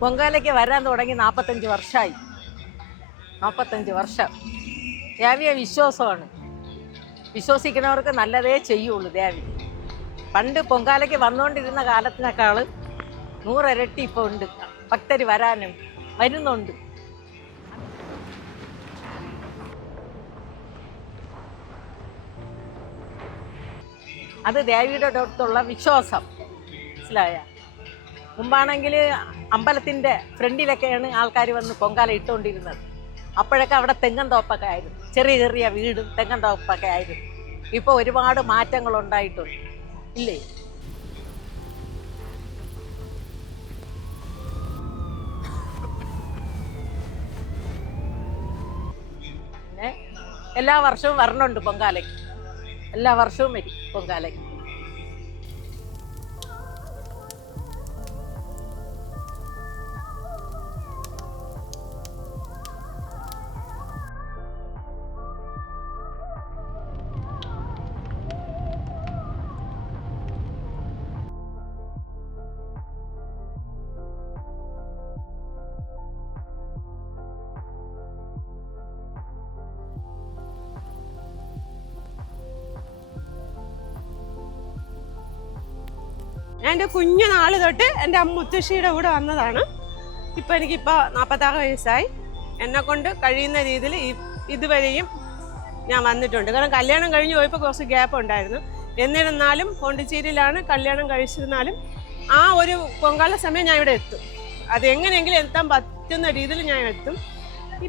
പൊങ്കാലയ്ക്ക് വരാൻ തുടങ്ങി 45 വർഷമായി. 45 വർഷം. ദേവിയെ വിശ്വാസമാണ്. വിശ്വസിക്കുന്നവർക്ക് നല്ലതേ ചെയ്യുള്ളൂ ദേവി. പണ്ട് പൊങ്കാലയ്ക്ക് വന്നുകൊണ്ടിരുന്ന കാലത്തിനേക്കാൾ 100 ഇരട്ടി ഇപ്പോൾ ഉണ്ട്. ഭക്തർ വരാനും വരുന്നുണ്ട്. അത് ദേവിയുടെ അടുത്തുള്ള വിശ്വാസം. മനസ്സിലായ? മുമ്പാണെങ്കിൽ അമ്പലത്തിൻ്റെ ഫ്രണ്ടിലൊക്കെയാണ് ആൾക്കാർ വന്ന് പൊങ്കാല ഇട്ടുകൊണ്ടിരുന്നത്. അപ്പോഴൊക്കെ അവിടെ തെങ്ങൻ തോപ്പൊക്കെ ആയിരുന്നു, ചെറിയ ചെറിയ വീടും തെങ്ങൻ തോപ്പൊക്കെ ആയിരുന്നു. ഇപ്പോൾ ഒരുപാട് മാറ്റങ്ങൾ ഉണ്ടായിട്ടുണ്ട്, ഇല്ലേ? പിന്നെ എല്ലാ വർഷവും വരണുണ്ട് പൊങ്കാലയ്ക്ക്. എല്ലാ വർഷവും വരും പൊങ്കാലയ്ക്ക്. ഞാൻ എൻ്റെ കുഞ്ഞു നാള് തൊട്ട് എൻ്റെ മുത്തശ്ശിയുടെ കൂടെ വന്നതാണ്. ഇപ്പം എനിക്കിപ്പോൾ 46 വയസ്സായി. എന്നെ കൊണ്ട് കഴിയുന്ന രീതിയിൽ ഇതുവരെയും ഞാൻ വന്നിട്ടുണ്ട്. കാരണം കല്യാണം കഴിഞ്ഞ് പോയപ്പോൾ കുറച്ച് ഗ്യാപ്പ് ഉണ്ടായിരുന്നു. എന്നിരുന്നാലും പോണ്ടിച്ചേരിയിലാണ് കല്യാണം കഴിച്ചിരുന്നാലും ആ ഒരു പൊങ്കാല സമയം ഞാൻ ഇവിടെ എത്തും. അതെങ്ങനെയെങ്കിലും എത്താൻ പറ്റുന്ന രീതിയിൽ ഞാൻ എത്തും.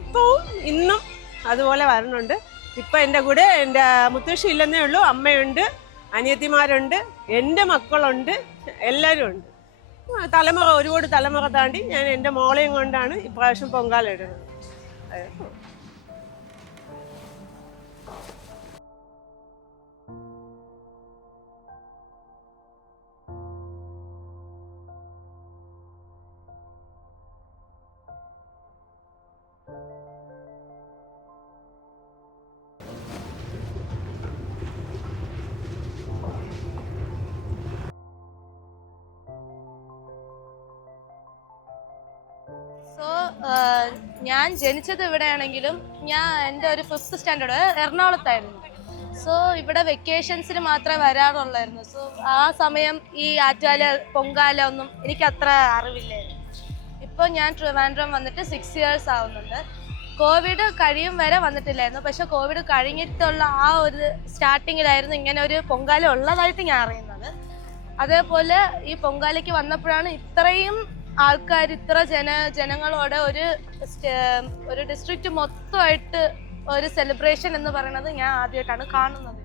ഇപ്പോഴും ഇന്നും അതുപോലെ വരണുണ്ട്. ഇപ്പം എൻ്റെ കൂടെ എൻ്റെ മുത്തശ്ശി ഇല്ലെന്നേ ഉള്ളൂ. അമ്മയുണ്ട്, അനിയത്തിമാരുണ്ട്, എൻ്റെ മക്കളുണ്ട്, എല്ലാവരും ഉണ്ട്. ഒരുപാട് തലമുറ താണ്ടി ഞാൻ എൻ്റെ മോളെയും കൊണ്ടാണ് ഇപ്രാവശ്യം പൊങ്കാല ഇടുന്നത്. ഞാൻ ജനിച്ചത് ഇവിടെയാണെങ്കിലും എൻ്റെ ഒരു 5th സ്റ്റാൻഡേർഡ് എറണാകുളത്തായിരുന്നു. സോ ഇവിടെ വെക്കേഷൻസിന് മാത്രമേ വരാറുള്ളായിരുന്നു. സോ ആ സമയം ഈ ആറ്റുകാല പൊങ്കാല ഒന്നും എനിക്ക് അത്ര അറിവില്ലായിരുന്നു. ഇപ്പോൾ ഞാൻ ട്രിവാൻഡ്രം വന്നിട്ട് 6 ഇയേഴ്സ് ആവുന്നുണ്ട്. കോവിഡ് കഴിയും വരെ വന്നിട്ടില്ലായിരുന്നു. പക്ഷെ കോവിഡ് കഴിഞ്ഞിട്ടുള്ള ആ ഒരു സ്റ്റാർട്ടിങ്ങിലായിരുന്നു ഇങ്ങനെ ഒരു പൊങ്കാല ഉള്ളതായിട്ട് ഞാൻ അറിയുന്നത്. അതേപോലെ ഈ പൊങ്കാലയ്ക്ക് വന്നപ്പോഴാണ് ഇത്രയും ആൾക്കാർ, ഇത്ര ജനങ്ങളോട് ഒരു ഡിസ്ട്രിക്റ്റ് മൊത്തമായിട്ട് ഒരു സെലിബ്രേഷൻ എന്ന് പറയുന്നത് ഞാൻ ആദ്യമായിട്ടാണ് കാണുന്നത്.